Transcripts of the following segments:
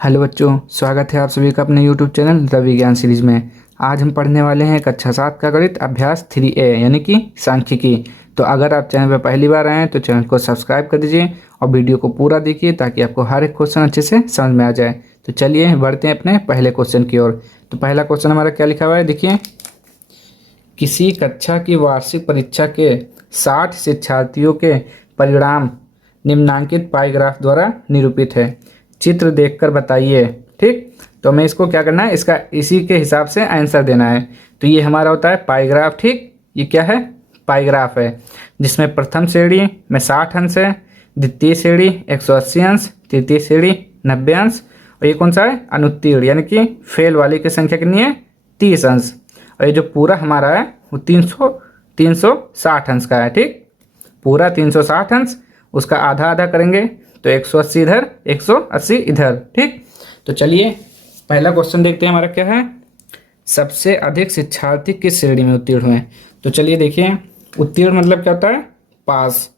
Hello बच्चों, स्वागत है आप सभी का अपने यूट्यूब चैनल रवि ज्ञान सीरीज में। आज हम पढ़ने वाले हैं कक्षा 7 का गणित अभ्यास 3A यानी कि सांख्यिकी। तो अगर आप चैनल पर पहली बार आए हैं तो चैनल को सब्सक्राइब कर दीजिए और वीडियो को पूरा देखिए ताकि आपको हर एक क्वेश्चन अच्छे से समझ में आ जाए। तो चलिए बढ़ते हैं अपने पहले क्वेश्चन की ओर। तो पहला क्वेश्चन हमारा क्या लिखा हुआ है, देखिए। किसी कक्षा की वार्षिक परीक्षा के 60 शिक्षार्थियों के परिणाम निम्नांकित पाई ग्राफ द्वारा निरूपित है। चित्र देखकर बताइए। ठीक, तो हमें इसको क्या करना है, इसका इसी के हिसाब से आंसर देना है। तो ये हमारा होता है पाई ग्राफ। ठीक, ये क्या है, पाई ग्राफ है, जिसमें प्रथम श्रेणी में 60 अंश है, द्वितीय श्रेणी 180 अंश, तृतीय श्रेणी 90 अंश, और ये कौन सा है, अनुत्तीर्ण यानी कि फेल वाली की संख्या कितनी है, 30 अंश। और ये जो पूरा हमारा है वो 360 अंश का है। ठीक, पूरा 360 अंश, उसका आधा आधा करेंगे तो 180 इधर 180 इधर। ठीक, तो चलिए पहला क्वेश्चन देखते हैं हमारा क्या है। सबसे अधिक शिक्षार्थी किस श्रेणी में उत्तीर्ण हुए। तो चलिए देखिए, उत्तीर्ण मतलब क्या होता है, पास।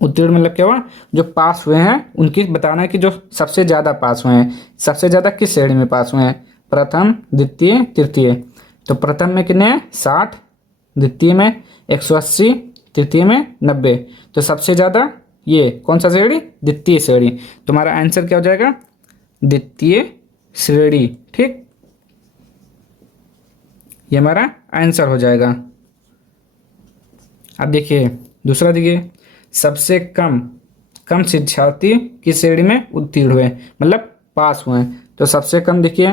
उत्तीर्ण मतलब क्या हुआ, जो पास हुए हैं उनकी बताना है कि जो सबसे ज़्यादा पास हुए हैं। सबसे ज़्यादा किस श्रेणी में पास हुए हैं, प्रथम, द्वितीय, तृतीय। तो प्रथम में कितने हैं, 60, द्वितीय में 180, तृतीय में 90। तो सबसे ज़्यादा ये कौन सा श्रेणी, द्वितीय श्रेणी। तुम्हारा आंसर क्या हो जाएगा, द्वितीय श्रेणी। ठीक, ये हमारा आंसर हो जाएगा। अब देखिए दूसरा, देखिए सबसे कम कम शिक्षार्थी किस श्रेणी में उत्तीर्ण हुए, मतलब पास हुए हैं। तो सबसे कम देखिए,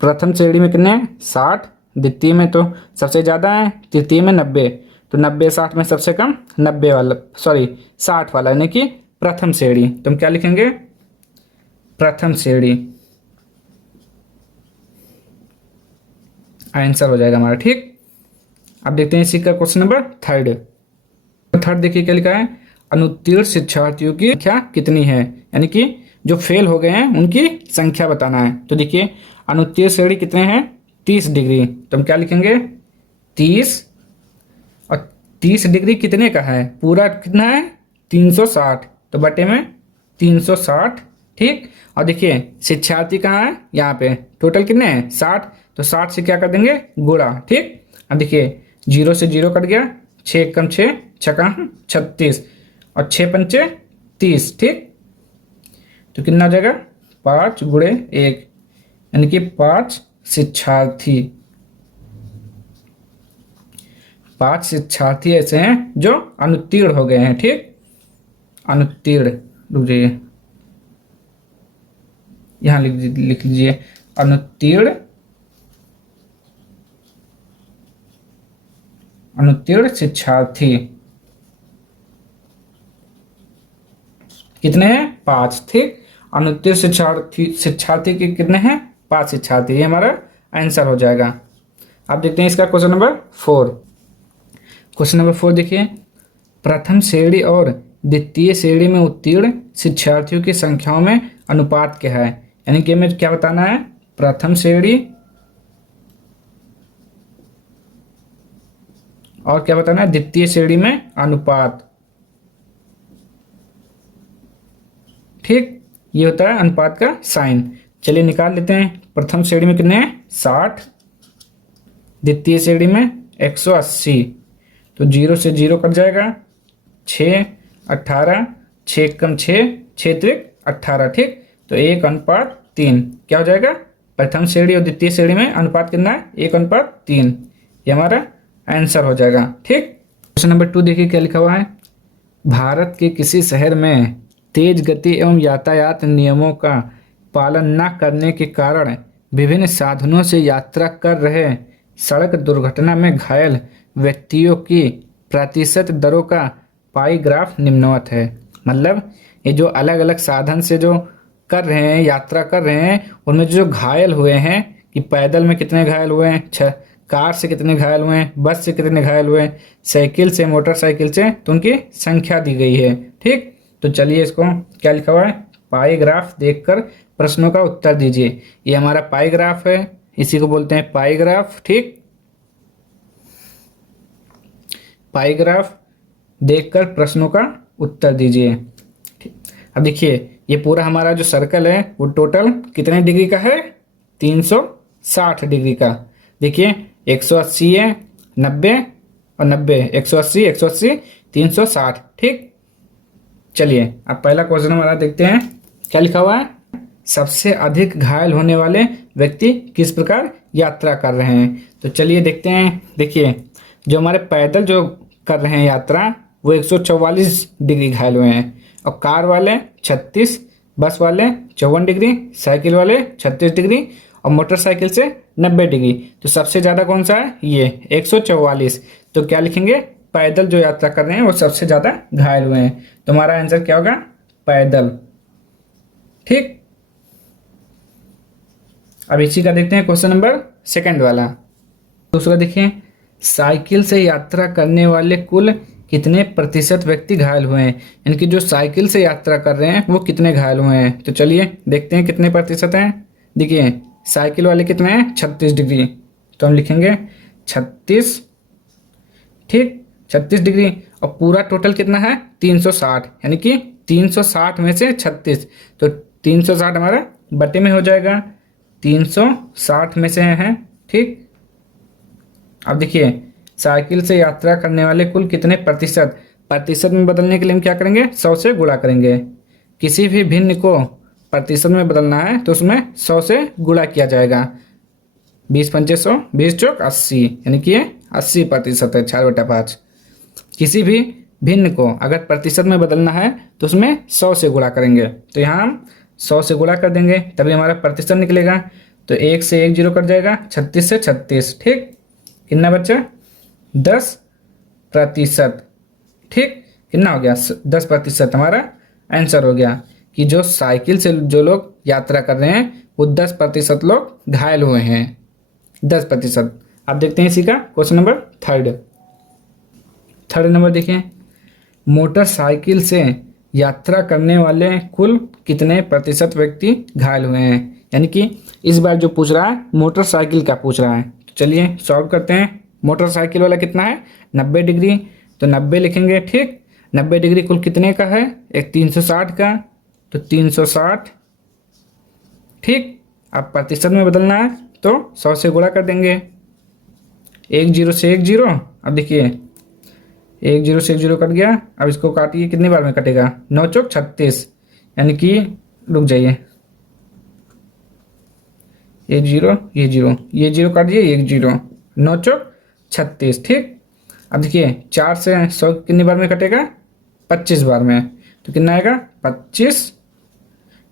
प्रथम श्रेणी में कितने हैं, 60, द्वितीय में तो सबसे ज़्यादा है, तृतीय में 90। तो 90 60 में सबसे कम 90 वाला, सॉरी 60 वाला, यानी कि प्रथम श्रेणी। तो हम क्या लिखेंगे, प्रथम श्रेणी, आंसर हो जाएगा हमारा। ठीक, अब देखते हैं इसी का क्वेश्चन नंबर थर्ड। थर्ड देखिए क्या लिखा है, अनुत्तीर्ण शिक्षार्थियों की संख्या कितनी है, यानी कि जो फेल हो गए हैं उनकी संख्या बताना है। तो देखिए अनुत्तीर्ण श्रेणी कितने हैं, 30 डिग्री। तो हम क्या लिखेंगे, 30, और 30 डिग्री कितने का है, पूरा कितना है, 360। तो बटे में 360। ठीक, और देखिए शिक्षार्थी कहाँ है, यहाँ पे टोटल कितने हैं, 60। तो 60 से क्या कर देंगे, गुणा। ठीक, अब देखिए 0 से 0 कट गया, 6 कम 6 छका 36, और 6 पंचे 30। ठीक, तो कितना हो जाएगा, 5 गुणे 1, यानी कि 5 शिक्षार्थी। 5 शिक्षार्थी ऐसे हैं जो अनुत्तीर्ण हो गए हैं। ठीक, अनुत्तीर्ण, रुक जाइए यहाँ लिख लीजिए, अनुत्तीर्ण, अनुत्तीर्ण शिक्षार्थी कितने हैं, 5। ठीक, अनुत्तीर्ण शिक्षार्थी के कितने हैं, 5 शिक्षार्थी। ये हमारा आंसर हो जाएगा। अब देखते हैं इसका क्वेश्चन नंबर 4। क्वेश्चन नंबर 4 देखिए, प्रथम श्रेणी और द्वितीय श्रेणी में उत्तीर्ण शिक्षार्थियों की संख्याओं में अनुपात क्या है, यानी कि हमें क्या बताना है, प्रथम श्रेणी और क्या बताना है, द्वितीय श्रेणी में अनुपात। ठीक, ये होता है अनुपात का साइन। चलिए निकाल लेते हैं। प्रथम श्रेणी में कितने हैं, 60, द्वितीय श्रेणी में 180। तो 0 से 0 कट जाएगा, 6 18, 6 कम 6 6 त्रिक 18। ठीक, तो 1:3 क्या हो जाएगा, प्रथम श्रेणी और द्वितीय श्रेणी में अनुपात कितना है, 1:3। ये हमारा आंसर हो जाएगा। ठीक, क्वेश्चन नंबर 2 देखिए क्या लिखा हुआ है, भारत के किसी शहर में तेज गति एवं यातायात नियमों का पालन न करने के कारण विभिन्न साधनों से यात्रा कर रहे सड़क दुर्घटना में घायल व्यक्तियों की प्रतिशत दरों का पाई ग्राफ निम्नवत है। मतलब ये जो अलग अलग साधन से जो कर रहे हैं, यात्रा कर रहे हैं, उनमें जो घायल हुए हैं, कि पैदल में कितने घायल हुए हैं, कार से कितने घायल हुए हैं, बस से कितने घायल हुए हैं, साइकिल से, मोटरसाइकिल से, तो उनकी संख्या दी गई है। ठीक, तो चलिए इसको क्या लिखा हुआ है, पाई ग्राफ देखकर प्रश्नों का उत्तर दीजिए। ये हमारा पाई ग्राफ है, इसी को बोलते हैं पाई ग्राफ। ठीक, पाई ग्राफ देखकर प्रश्नों का उत्तर दीजिए। ठीक, अब देखिए ये पूरा हमारा जो सर्कल है वो टोटल कितने डिग्री का है? 360 डिग्री का। देखिए 180 है, 90 और 90, 180 180 360। ठीक, चलिए अब पहला क्वेश्चन हमारा देखते हैं क्या लिखा हुआ है। सबसे अधिक घायल होने वाले व्यक्ति किस प्रकार यात्रा कर रहे हैं? तो चलिए देखते हैं। देखिए जो हमारे पैदल जो कर रहे हैं यात्रा वो 144 डिग्री घायल हुए हैं, और कार वाले 36, बस वाले 54 डिग्री, साइकिल वाले 36 डिग्री और मोटरसाइकिल से 90 डिग्री। तो सबसे ज़्यादा कौन सा है? ये 144। तो क्या लिखेंगे? पैदल जो यात्रा कर रहे हैं वो सबसे ज़्यादा घायल हुए हैं। तो हमारा आंसर क्या होगा? पैदल। ठीक, अब इसी का देखते हैं क्वेश्चन नंबर सेकंड वाला। दूसरा देखिए, साइकिल से यात्रा करने वाले कुल कितने प्रतिशत व्यक्ति घायल हुए हैं? यानी कि जो साइकिल से यात्रा कर रहे हैं वो कितने घायल हुए हैं? तो चलिए देखते हैं कितने प्रतिशत हैं। देखिए साइकिल वाले कितने हैं? 36 डिग्री। तो हम लिखेंगे 36। ठीक, 36 डिग्री। और पूरा टोटल कितना है? 360, यानी कि 360 में से 36। तो 360 हमारा बटे में हो जाएगा, 360 में से है। ठीक, अब देखिए साइकिल से यात्रा करने वाले कुल कितने प्रतिशत? प्रतिशत में बदलने के लिए हम क्या करेंगे? 100 से गुणा करेंगे। किसी भी भिन्न को प्रतिशत में बदलना है तो उसमें 100 से गुणा किया जाएगा। 20 पंचे 100, 20 चौक 80, यानी कि ये 80% है, 4/5। किसी भी भिन्न को अगर प्रतिशत में बदलना है तो उसमें 100 से गुणा करेंगे। तो यहाँ हम 100 से गुणा कर देंगे तभी हमारा प्रतिशत निकलेगा। तो 1 से 1 जीरो कट जाएगा, 36 से 36। ठीक, कितना बच्चा? 10%। ठीक, कितना हो गया? 10% हमारा आंसर हो गया कि जो साइकिल से जो लोग यात्रा कर रहे हैं वो 10% लोग घायल हुए हैं। 10%। अब देखते हैं इसी का क्वेश्चन नंबर थर्ड नंबर देखिए, मोटरसाइकिल से यात्रा करने वाले कुल कितने प्रतिशत व्यक्ति घायल हुए हैं? यानी कि इस बार जो पूछ रहा है मोटरसाइकिल का पूछ रहा है। तो चलिए सॉल्व करते हैं। मोटरसाइकिल वाला कितना है? 90 डिग्री। तो 90 लिखेंगे। ठीक, 90 डिग्री कुल कितने का है? एक 360 का, तो 360। ठीक, अब प्रतिशत में बदलना है तो 100 से गुणा कर देंगे। 1 जीरो से 1 जीरो। अब देखिए 1 जीरो से 1 जीरो कट गया। अब इसको काटिए, कितनी बार में कटेगा? 9 चौक 36, यानी कि रुक जाइए, 1 जीरो, ये जीरो, ये जीरो काट दिए, 1 जीरो, 9 चौक 36। ठीक, अब देखिए 4 से 100 कितनी बार में कटेगा? 25 बार में। तो कितना आएगा? 25।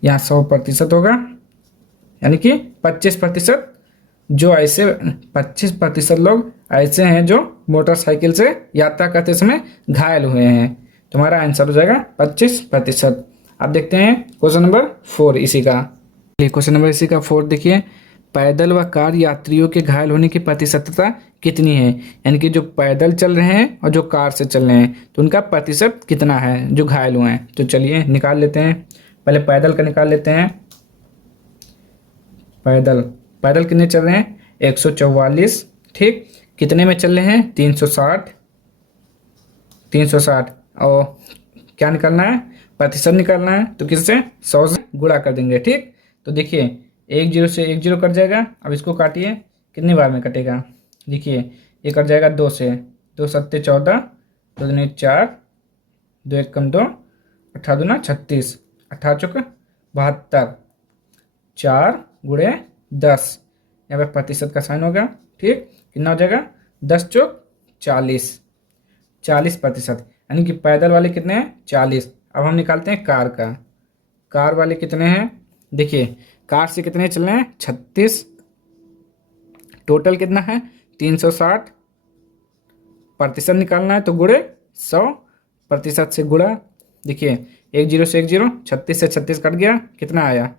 यहाँ 100% होगा, यानी कि 25%। जो ऐसे 25% लोग ऐसे हैं जो मोटरसाइकिल से यात्रा करते समय घायल हुए हैं। तुम्हारा आंसर हो जाएगा 25%। अब देखते हैं क्वेश्चन नंबर 4 इसी का। क्वेश्चन नंबर इसी का 4 देखिए, पैदल व कार यात्रियों के घायल होने की प्रतिशतता कितनी है? यानी कि जो पैदल चल रहे हैं और जो कार से चल रहे हैं तो उनका प्रतिशत कितना है जो घायल हुए हैं? तो चलिए निकाल लेते हैं। पहले पैदल का निकाल लेते हैं। पैदल कितने चल रहे हैं? 144। ठीक, कितने में चल रहे हैं? 360। और क्या निकालना है? प्रतिशत निकालना है। तो किससे? 100 से गुणा कर देंगे। ठीक, तो देखिए 1 जीरो से 1 जीरो कट जाएगा। अब इसको काटिए, कितनी बार में कटेगा? देखिए ये कट जाएगा 2 से, 2 सत्ते 14, 2 दूनी 4, 2 एक कम 2, 18 दूना 36, 18 चौक 72, 4 गुणे 10, यहाँ पे प्रतिशत का साइन होगा। ठीक, कितना हो जाएगा? 10 चौक 40, 40%। यानी कि पैदल वाले कितने हैं? 40। अब हम निकालते हैं कार का। कार वाले कितने हैं? देखिए कार से कितने चल रहे हैं? 36। टोटल कितना है? 360। प्रतिशत निकालना है तो गुणे 100, प्रतिशत से गुणा। देखिए 1 जीरो से 1 जीरो, 36 से 36 कट गया, कितना आया?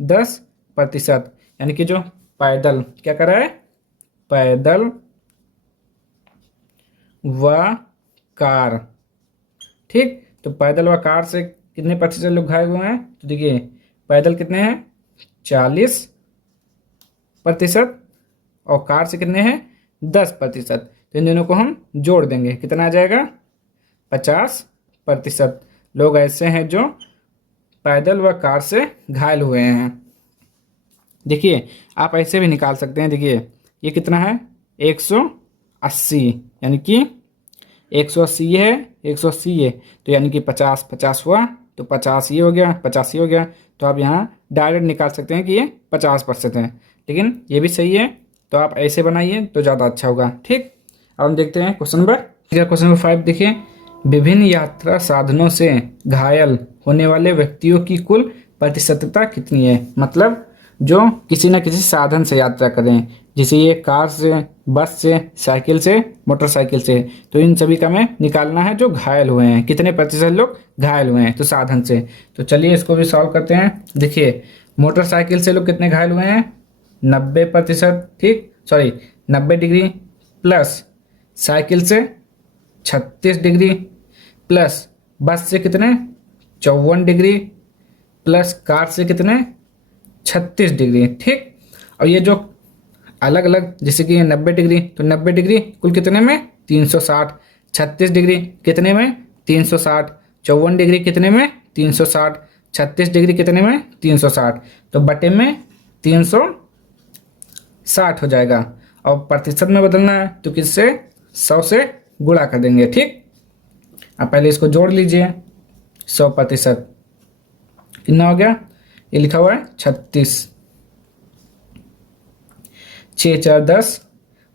10%। यानी कि जो पैदल क्या कर रहा है? पैदल व कार। ठीक, तो पैदल व कार से कितने प्रतिशत लोग घायल हुए हैं? तो देखिए पैदल कितने हैं? 40% और कार से कितने हैं? 10%। तो इन दोनों को हम जोड़ देंगे, कितना आ जाएगा? 50% लोग ऐसे हैं जो पैदल व कार से घायल हुए हैं। देखिए आप ऐसे भी निकाल सकते हैं। देखिए ये कितना है 180, यानी कि 180 ये है, 180 ये, तो यानी कि 50 50 हुआ, तो 50 ये हो गया, 50 ये हो गया। तो आप यहाँ डायरेक्ट निकाल सकते हैं कि ये 50% है, लेकिन ये भी सही है। तो आप ऐसे बनाइए तो ज़्यादा अच्छा होगा। ठीक, अब हम देखते हैं क्वेश्चन नंबर। क्वेश्चन नंबर 5 देखिए, विभिन्न यात्रा साधनों से घायल होने वाले व्यक्तियों की कुल प्रतिशतता कितनी है। मतलब जो किसी न किसी साधन से यात्रा करें, जैसे ये कार से, बस से, साइकिल से, मोटरसाइकिल से, तो इन सभी का हमें निकालना है जो घायल हुए हैं, कितने प्रतिशत लोग घायल हुए हैं तो साधन से। तो चलिए इसको भी सॉल्व करते हैं। देखिए मोटरसाइकिल से लोग कितने घायल हुए हैं 90%, ठीक, सॉरी 90 डिग्री, प्लस साइकिल से 36 डिग्री, प्लस बस से कितने 54 डिग्री, प्लस कार से कितने 36 डिग्री। ठीक, और ये जो अलग अलग, जैसे कि 90 डिग्री, तो 90 डिग्री कुल कितने में 360, 36 डिग्री कितने में 360, 54 डिग्री कितने में 360, 36 डिग्री कितने में 360, तो बटे में 360 हो जाएगा। और प्रतिशत में बदलना है तो किससे 100 से गुणा कर देंगे। ठीक, अब पहले इसको जोड़ लीजिए, 100% कितना हो गया, ये लिखा हुआ है 36, 6 4 10,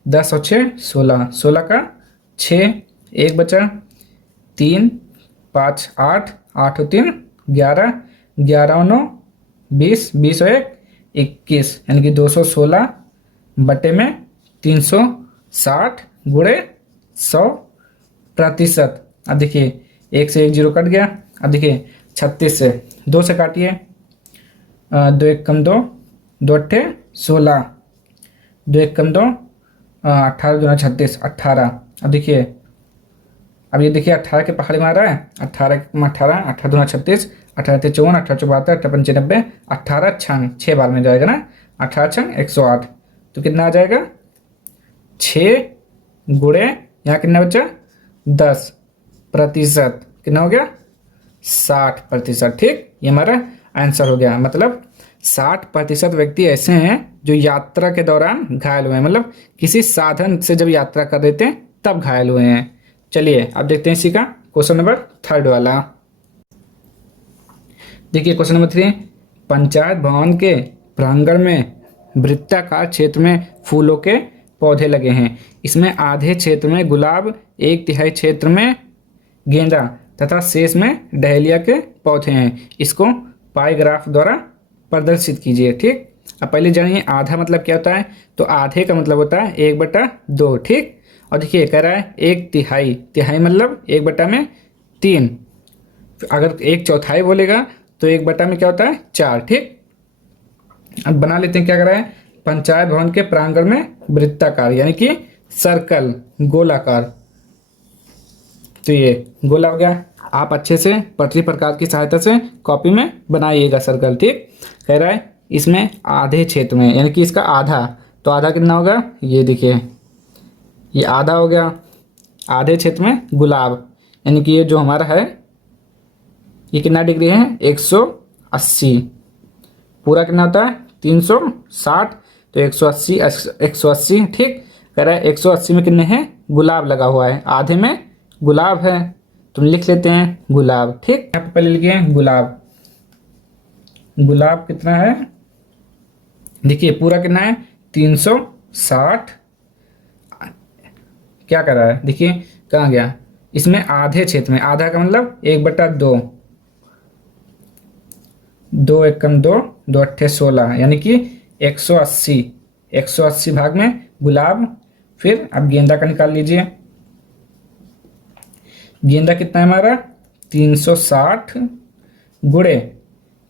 10 और 6 16, 16 का 6, 1 बचा, 3 5 8, 8 और 3 11, 11 और 9 20, 20 और 1 21, यानी कि 216 बटे में 360 गुणे 100%। अब देखिए 1 से 1 जीरो कट गया। अब देखिए 36 से 2 से काटिए, 2 1 कम 2, 2 अट्ठे 16, 2 1 कम 2, 18 2 36, 18। अब देखिए, अब ये देखिए 18 के पहाड़ी मार रहा है, 18 18, 18 2 36, 18 3 54, 18 74, 18 5 90, 18 छंग 6 बार में जाएगा ना, 18 छंग 108, तो कितना आ जाएगा 6 गुणे यहाँ कितना बचा 10%, कितना हो गया 60%। ठीक, ये हमारा आंसर हो गया। मतलब 60% व्यक्ति ऐसे हैं जो यात्रा के दौरान घायल हुए हैं, मतलब किसी साधन से जब यात्रा कर रहे थे तब घायल हुए हैं। चलिए अब देखते हैं इसी का क्वेश्चन नंबर 3 वाला। देखिए क्वेश्चन नंबर 3, पंचायत भवन के प्रांगण में वृत्ताकार क्षेत्र में फूलों के पौधे लगे हैं। इसमें आधे क्षेत्र में गुलाब, 1/3 क्षेत्र में गेंदा तथा शेष में डहेलिया के पौधे हैं। इसको पाई ग्राफ द्वारा प्रदर्शित कीजिए। ठीक, अब पहले जानिए आधा मतलब क्या होता है। तो आधे का मतलब होता है 1/2। ठीक, और देखिए कह रहा है 1/3, तिहाई मतलब 1/3। अगर 1/4 बोलेगा तो 1/में क्या होता है 4। ठीक, अब बना लेते हैं क्या कर रहा है, पंचायत भवन के प्रांगण में वृत्ताकार यानी कि सर्कल, गोलाकार, तो ये गोला हो गया। आप अच्छे से पटरी प्रकार की सहायता से कॉपी में बनाइएगा सर्कल। ठीक, कह रहा है इसमें आधे क्षेत्र में, यानी कि इसका आधा, तो आधा कितना होगा, ये देखिए ये आधा हो गया। आधे क्षेत्र में गुलाब, यानी कि ये जो हमारा है ये कितना डिग्री है 180, पूरा कितना होता है 360, तो 180 180। ठीक, कह रहा है 180 में कितने हैं गुलाब लगा हुआ है, आधे में गुलाब है, तुम लिख लेते हैं गुलाब। ठीक, यहाँ पे पहले लिखिए गुलाब, गुलाब कितना है, देखिए पूरा कितना है 360। क्या कर रहा है, देखिए कहाँ गया, इसमें आधे क्षेत्र में, आधा का मतलब 1/2, 2 1 कम 2, 2 अट्ठे 16, यानी कि 180, 180 भाग में गुलाब। फिर अब गेंदा का निकाल लीजिए, गेंदा कितना है हमारा 360 गुणे,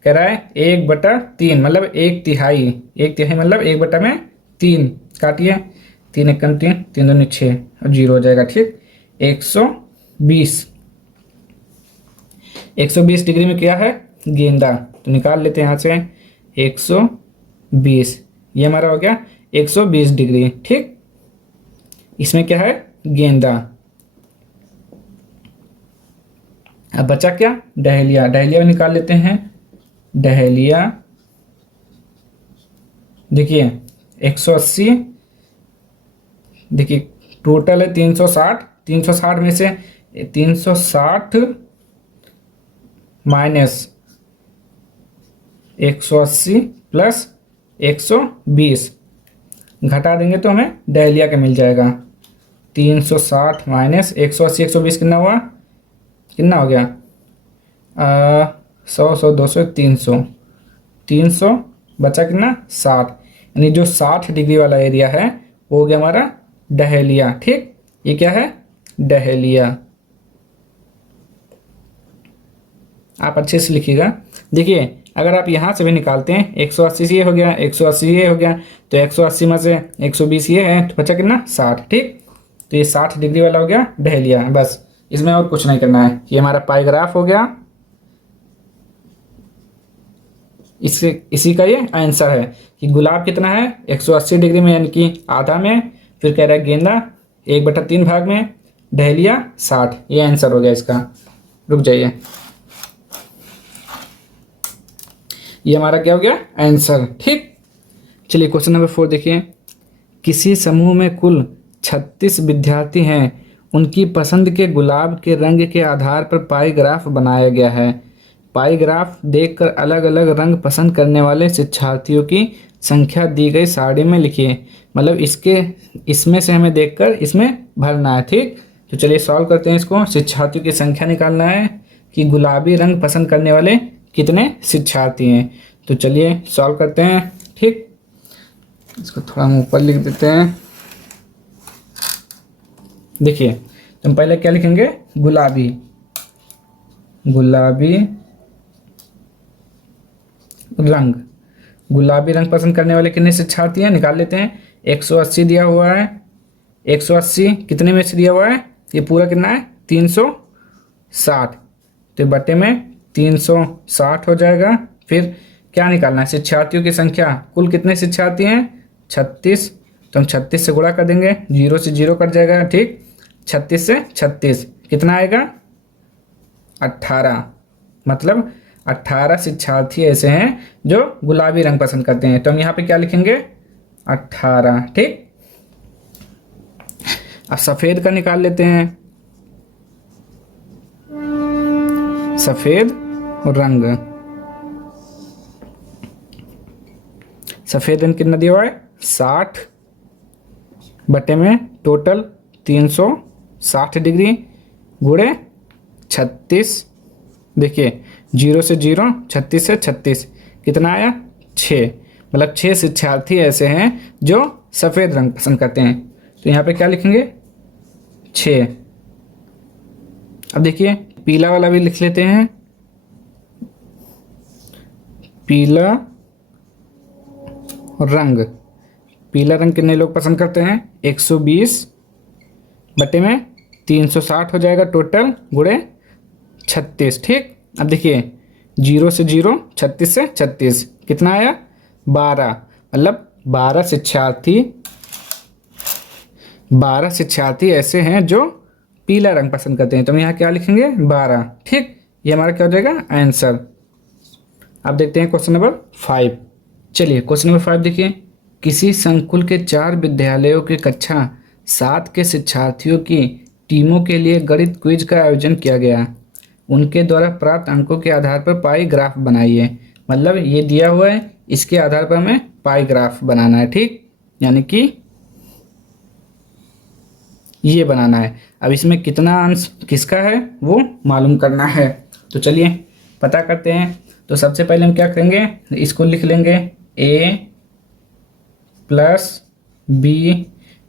कह रहा है 1/3 मतलब 1/3, 1/3 मतलब 1/3 काटिए, 3 1 कम 3, 3 2 6 और 0 हो जाएगा। ठीक, 120, 120 डिग्री में क्या है गेंदा, तो निकाल लेते हैं यहाँ से 120, ये हमारा हो गया 120 डिग्री। ठीक, इसमें क्या है गेंदा। अब बचा क्या डहेलिया, डहेलिया में निकाल लेते हैं डहेलिया देखिए 180, देखिए टोटल है 360, 360 में से 360 माइनस 180 प्लस 120 घटा देंगे तो हमें डहेलिया का मिल जाएगा। 360 माइनस 180 120 कितना हुआ, कितना हो गया 100 100 200 300, 300 बचा कितना 60, यानी जो 60 डिग्री वाला एरिया है वो हो गया हमारा डहेलिया। ठीक, ये क्या है डहेलिया। आप अच्छे से लिखिएगा। देखिए अगर आप यहाँ से भी निकालते हैं 180 से ये हो गया, 180 ये हो गया, तो 180 में से 120 ये है, तो बचा कितना 60। ठीक, तो ये 60 डिग्री वाला हो गया डहेलिया। बस इसमें और कुछ नहीं करना है। ये हमारा पाई ग्राफ हो गया, इसी का ये आंसर है कि गुलाब कितना है 180 डिग्री में, यानी कि आधा में। फिर कह रहा है गेंदा 1/3 भाग में, डहेलिया 60। ये आंसर हो गया इसका। रुक जाइए, ये हमारा क्या हो गया आंसर। ठीक, चलिए क्वेश्चन नंबर 4 देखिए। किसी समूह में कुल 36 विद्यार्थी हैं, उनकी पसंद के गुलाब के रंग के आधार पर पाई ग्राफ बनाया गया है। पाई ग्राफ देखकर अलग अलग रंग पसंद करने वाले शिक्षार्थियों की संख्या दी गई सारणी में लिखिए। मतलब इसमें से हमें देखकर इसमें भरना है। ठीक, तो चलिए सॉल्व करते हैं इसको। शिक्षार्थियों की संख्या निकालना है कि गुलाबी रंग पसंद करने वाले कितने शिक्षार्थी हैं। तो चलिए सॉल्व करते हैं। ठीक, इसको थोड़ा हम ऊपर लिख देते हैं। देखिए तो हम पहले क्या लिखेंगे, गुलाबी रंग। गुलाबी रंग पसंद करने वाले कितने शिक्षार्थी हैं निकाल लेते हैं। 180 दिया हुआ है, 180 कितने में से दिया हुआ है, ये पूरा कितना है 360, तो बटे में 360 हो जाएगा। फिर क्या निकालना है, शिक्षार्थियों की संख्या, कुल कितने शिक्षार्थी हैं 36, तो हम 36 से गुणा कर देंगे, 0 से 0 कट जाएगा। ठीक, 36 से 36 कितना आएगा 18, मतलब 18 शिक्षार्थी ऐसे हैं जो गुलाबी रंग पसंद करते हैं। तो हम यहाँ पे क्या लिखेंगे 18। ठीक, अब सफ़ेद का निकाल लेते हैं। सफ़ेद रंग, सफ़ेद रंग कितना दिया हुआ है 60 बटे में टोटल 360 डिग्री गुणे 36। देखिए 0 से 0, 36 से 36 कितना आया 6, मतलब 6 शिक्षार्थी ऐसे हैं जो सफ़ेद रंग पसंद करते हैं। तो यहाँ पे क्या लिखेंगे 6। अब देखिए पीला वाला भी लिख लेते हैं। पीला रंग, पीला रंग कितने लोग पसंद करते हैं 120 बटे में 360 हो जाएगा टोटल गुणे 36। ठीक, अब देखिए 0 से 0, 36 से 36 कितना आया 12, मतलब 12 शिक्षार्थी ऐसे हैं जो पीला रंग पसंद करते हैं। तो हम यहाँ क्या लिखेंगे 12। ठीक, ये हमारा क्या हो जाएगा आंसर। अब देखते हैं क्वेश्चन नंबर 5। चलिए क्वेश्चन नंबर 5 देखिए। किसी संकुल के 4 विद्यालयों के कक्षा 7 के शिक्षार्थियों की टीमों के लिए गणित क्विज का आयोजन किया गया। उनके द्वारा प्राप्त अंकों के आधार पर पाई ग्राफ बनाइए। मतलब ये दिया हुआ है, इसके आधार पर हमें पाई ग्राफ बनाना है। ठीक, यानी कि ये बनाना है। अब इसमें कितना अंश किसका है वो मालूम करना है। तो चलिए पता करते हैं। तो सबसे पहले हम क्या करेंगे, इसको लिख लेंगे a plus B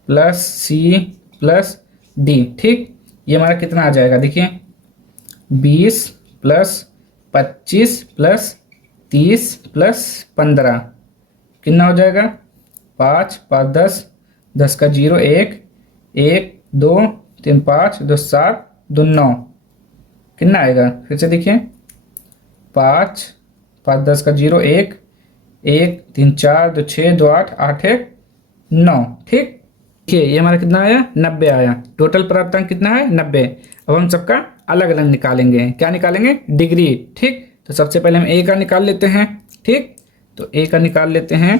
plus C plus D. ठीक, ये हमारा कितना आ जाएगा, देखिए 20 प्लस 25 प्लस 30 प्लस 15 कितना हो जाएगा 5 5 10, 10 का 0 1 1 2 3 5 2 7 2 9 कितना आएगा, फिर से देखिए 5 5 10 का 0 1 1 3 4 2 6 2 8 8 1 9। ठीक, देखिए ये हमारा कितना आया 90 आया। टोटल प्राप्तांक कितना है 90। अब हम सबका अलग अलग निकालेंगे, क्या निकालेंगे डिग्री। ठीक, तो सबसे पहले हम ए का निकाल लेते हैं। ठीक, तो ए का निकाल लेते हैं।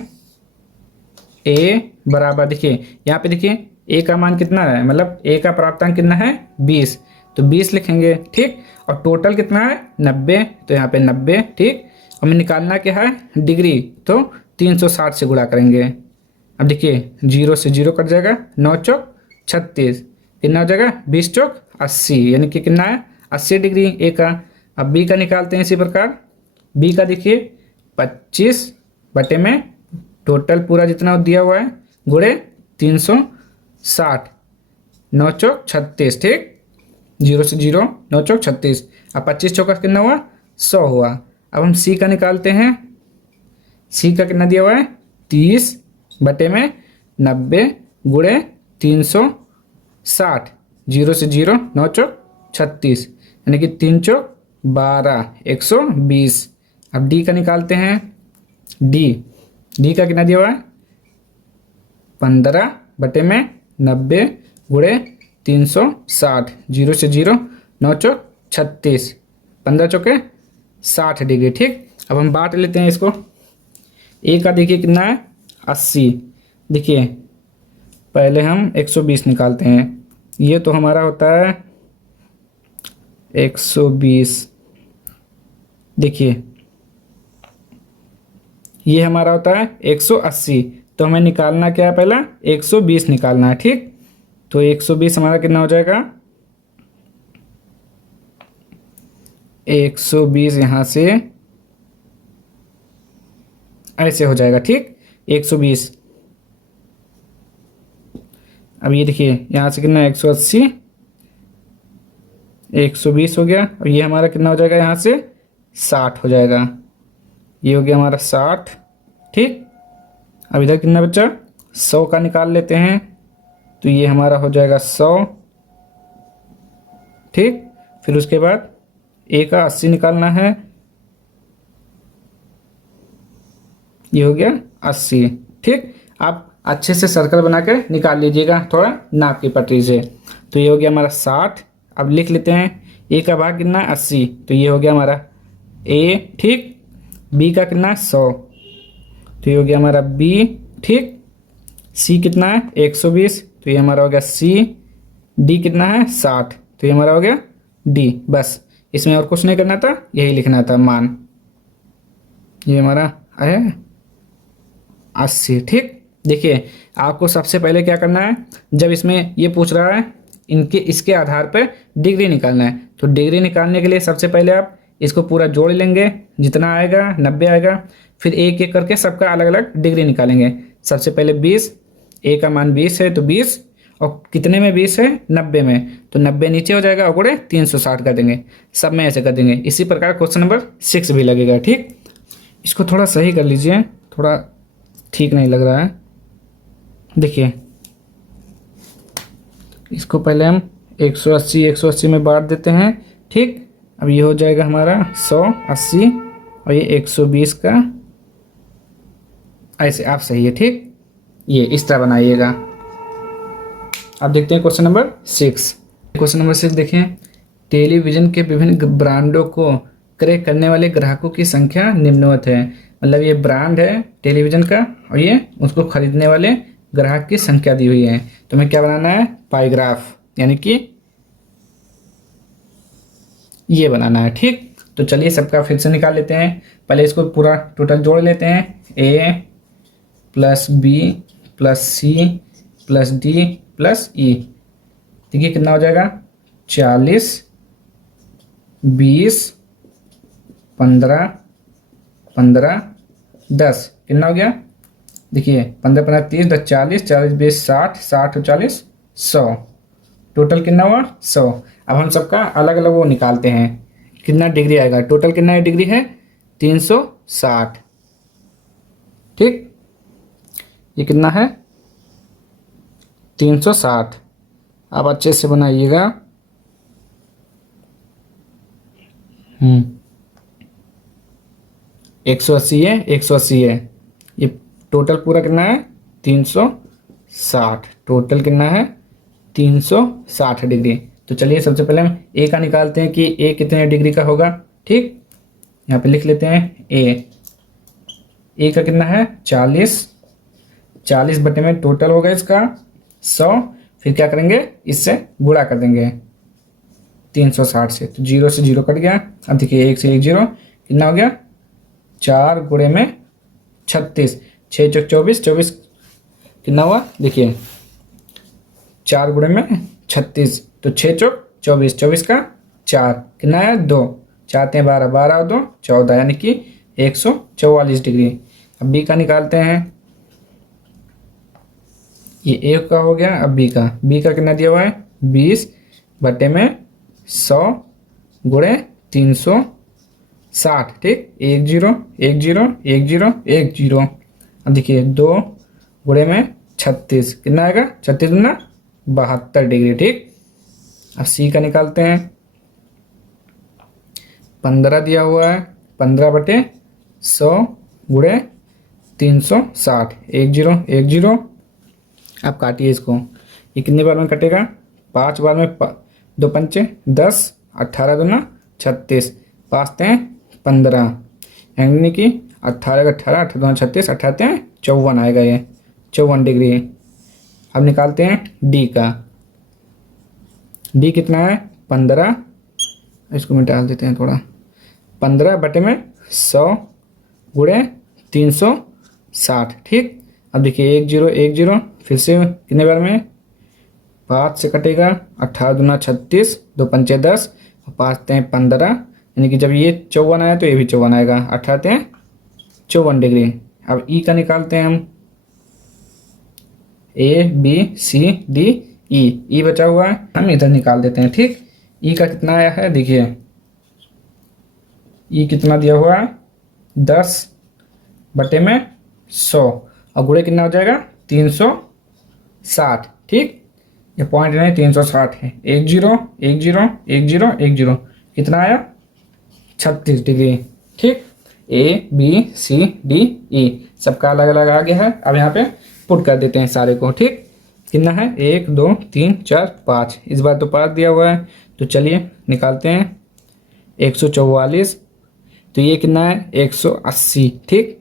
ए बराबर, देखिए यहाँ पे देखिए ए का मान कितना है, मतलब ए का प्राप्तांक कितना है 20, तो 20 लिखेंगे। ठीक, और टोटल कितना है 90, तो यहाँ पे 90। ठीक, हमें निकालना क्या है डिग्री, तो 360 से गुणा करेंगे। अब देखिए 0 से 0 कट जाएगा, 9 चौक 36, कितना हो जाएगा 20 चौक 80, यानी कि कितना है 80 डिग्री ए का। अब बी का निकालते हैं इसी प्रकार। बी का देखिए 25 बटे में टोटल पूरा जितना दिया हुआ है गुणे 360, 9 चौक 36। ठीक, 0 से 0, 9 चौक 36। अब 25 चौका कितना हुआ 100 हुआ। अब हम सी का निकालते हैं। सी का कितना दिया हुआ है 30 बटे में 90 गुणे 360, 0 से 0, 9 चौक 36, यानी कि 3 चौक 12, 120। अब डी का निकालते हैं। डी का कितना दिया हुआ है 15 बटे में 90 गुणे 360, 0 से 0, 9 चौक 36, 15 चौके 60 डिग्री। ठीक, अब हम बांट लेते हैं इसको। ए का देखिए कितना है 80। देखिए पहले हम 120 निकालते हैं। ये तो हमारा होता है 120। देखिए ये हमारा होता है 180, तो हमें निकालना क्या है पहला 120 निकालना है। ठीक, तो 120 हमारा कितना हो जाएगा 120 यहाँ से ऐसे हो जाएगा। ठीक, 120। अब ये देखिए यहाँ से कितना 180, 120 हो गया। और ये हमारा कितना हो जाएगा यहाँ से 60 हो जाएगा। ये हो गया हमारा 60। ठीक, अब इधर कितना बचा 100 का निकाल लेते हैं, तो ये हमारा हो जाएगा 100। ठीक, फिर उसके बाद ए का 80 निकालना है, ये हो गया 80। ठीक, आप अच्छे से सर्कल बना कर निकाल लीजिएगा थोड़ा नाप की पटरी से। तो ये हो गया हमारा 60। अब लिख लेते हैं ए का भाग कितना 80, तो ये हो गया हमारा ए। ठीक, बी का कितना 100, तो ये हो गया हमारा बी। ठीक, सी कितना है 120, तो ये हमारा हो गया सी। डी कितना है 60, तो ये हमारा हो गया डी। बस इसमें और कुछ नहीं करना था, यही लिखना था मान। ये हमारा है 80। ठीक, देखिए आपको सबसे पहले क्या करना है, जब इसमें ये पूछ रहा है इसके आधार पर डिग्री निकालना है, तो डिग्री निकालने के लिए सबसे पहले आप इसको पूरा जोड़ लेंगे, जितना आएगा 90 आएगा। फिर एक एक करके सबका अलग अलग डिग्री निकालेंगे। सबसे पहले 20, ए का मान 20 है तो 20, और कितने में 20 है 90 में, तो 90 नीचे हो जाएगा और गुणे 360 कर देंगे। सब में ऐसे कर देंगे। इसी प्रकार क्वेश्चन नंबर 6 भी लगेगा। ठीक, इसको थोड़ा सही कर लीजिए, थोड़ा ठीक नहीं लग रहा है। देखिए इसको पहले हम 180 में बांट देते हैं। ठीक, अब ये हो जाएगा हमारा 180 और ये 120 का ऐसे आप सही है। ठीक, ये इस तरह बनाइएगा। अब देखते हैं क्वेश्चन नंबर 6। क्वेश्चन नंबर 6 देखें, टेलीविज़न के विभिन्न ब्रांडों को क्रय करने वाले ग्राहकों की संख्या निम्नवत है। मतलब ये ब्रांड है टेलीविज़न का और ये उसको खरीदने वाले ग्राहक की संख्या दी हुई है। तो हमें क्या बनाना है पाइग्राफ, यानी कि ये बनाना है। ठीक, तो चलिए सबका फिर से निकाल लेते हैं। पहले इसको पूरा टोटल जोड़ लेते हैं। A plus B plus C plus D plus E. देखिए कितना हो जाएगा 40, 20, 15, 15, 10। कितना हो गया देखिए 15 15 30 10 40, 40 20 60, 60 और 40 100। टोटल कितना हुआ 100। अब हम सबका अलग अलग वो निकालते हैं, कितना डिग्री आएगा। टोटल कितना डिग्री है 360। ठीक, ये कितना है 360। अब अच्छे से बनाइएगा। 180 है, 180 है। ये टोटल पूरा कितना है 360। टोटल कितना है 360 डिग्री। तो चलिए सबसे पहले हम ए का निकालते हैं कि ए कितने डिग्री का होगा। ठीक, यहाँ पे लिख लेते हैं ए का कितना है 40 बटे में टोटल होगा इसका 100, फिर क्या करेंगे इससे गुणा कर देंगे 360 से, तो 0 से 0 कट गया। अब देखिए 1 से 1 0 कितना हो गया 4 गुणे में 36, 6 चौक 24, 24 कितना हुआ देखिए 4 गुणे में 36, तो 6 चौक 24, 24 का 4 कितना है 2, 4 3 12, 12 और 2 14, यानी कि 144 डिग्री। अब बी का निकालते हैं, ये ए का हो गया। अब बी का कितना दिया हुआ है 20 बटे में 100 गुणे 360, ठीक 1 0 1 0 1 0 1 0। अब देखिए 2 गुणे में 36 कितना आएगा 36 गुना 72 डिग्री, ठीक। अब सी का निकालते हैं, 15 दिया हुआ है, 15 बटे 100 गुणे 360, 1 0 1 0। अब काटिए इसको, ये कितने बार में कटेगा 5 बार में, 2 पंचे 10, 18 दूना 36, 5 3 15, यानी कि 18 का 18, 18 दूना 36, 18 3 54 आएगा, ये 54 डिग्री। अब निकालते हैं डी का, डी कितना है 15, इसको मिटा देते हैं थोड़ा, 15 बटे में 100 गुणे 360, ठीक। अब देखिए 1 0 1 0, फिर से कितने बार में 5 से कटेगा, 18 दूना 36, 2 पंचे 10, 5 3 15, यानी कि जब ये 54 आया तो ये भी 54 आएगा, 18 3 54 डिग्री। अब ई का निकालते हैं हम, A B C D E बचा हुआ है, हम इधर निकाल देते हैं, ठीक। ई का कितना आया है देखिए, ई कितना दिया हुआ है 10 बटे में 100 और गुणे कितना हो जाएगा 360, ठीक। ये पॉइंट नहीं 360 है, 1 0 1 0 1 0 1 0 कितना आया 36 डिग्री, ठीक। A B C D E सबका अलग अलग आ गया है। अब यहाँ पे पुट कर देते हैं सारे को, ठीक। कितना है 1 2 3 4 5, इस बार तो 5 दिया हुआ है, तो चलिए निकालते हैं 144, तो ये कितना है 180, ठीक।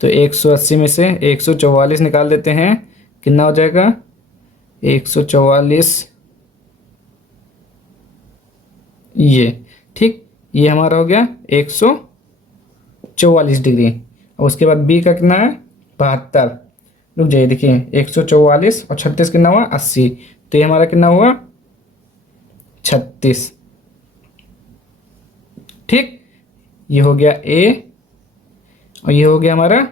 तो 180 में से 144 निकाल देते हैं, कितना हो जाएगा 144 ये, ठीक। ये हमारा हो गया 144 डिग्री। और उसके बाद बी का कितना है 72, रुक जाइए देखिए 144 और 36 कितना हुआ 80, तो ये हमारा कितना हुआ 36, ठीक। ये हो गया ए और ये हो गया हमारा,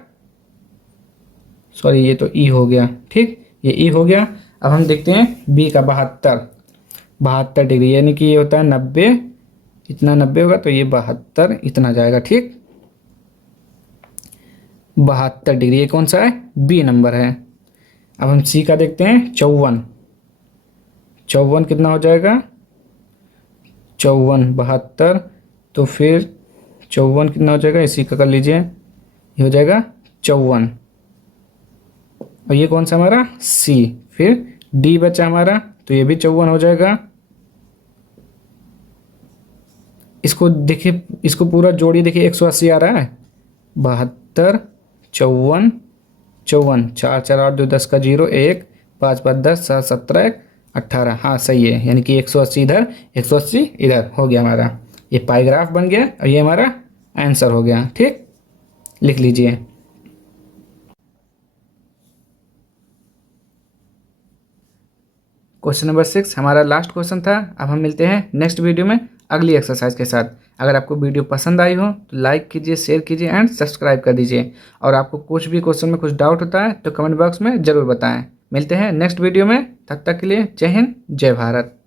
सॉरी ये तो ई हो गया, ठीक। ये ई हो गया। अब हम देखते हैं बी का 72 डिग्री, यानी कि ये होता है 90, इतना 90 होगा तो ये 72 इतना जाएगा, ठीक 72 डिग्री। ये कौन सा है बी नंबर है। अब हम सी का देखते हैं 54 कितना हो जाएगा 54 72, तो फिर 54 कितना हो जाएगा, इसी का कर लीजिए, ये हो जाएगा 54। और ये कौन सा हमारा सी, फिर डी बचा हमारा, तो ये भी 54 हो जाएगा। इसको देखिए, इसको पूरा जोड़िए, देखिए 180 आ रहा है, 72 54 54, 4 4 8 2 10 का 0 1 5 5 10 7 17 1 18, हाँ सही है, यानी कि 180 इधर 180 इधर हो गया हमारा, ये पाइग्राफ बन गया और ये हमारा आंसर हो गया, ठीक। लिख लीजिए। क्वेश्चन नंबर 6 हमारा लास्ट क्वेश्चन था। अब हम मिलते हैं नेक्स्ट वीडियो में अगली एक्सरसाइज के साथ। अगर आपको वीडियो पसंद आई हो तो लाइक कीजिए, शेयर कीजिए एंड सब्सक्राइब कर दीजिए। और आपको कुछ भी क्वेश्चन में कुछ डाउट होता है तो कमेंट बॉक्स में ज़रूर बताएं। मिलते हैं नेक्स्ट वीडियो में, तब तक के लिए जय हिंद जय भारत।